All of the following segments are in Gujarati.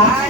Bye.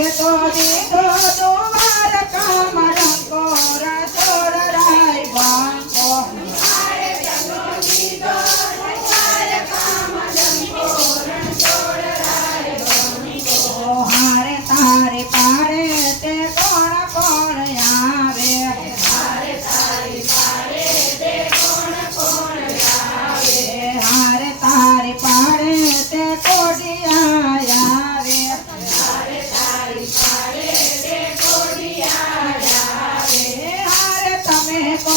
તે તો દીધો દુવાર કામ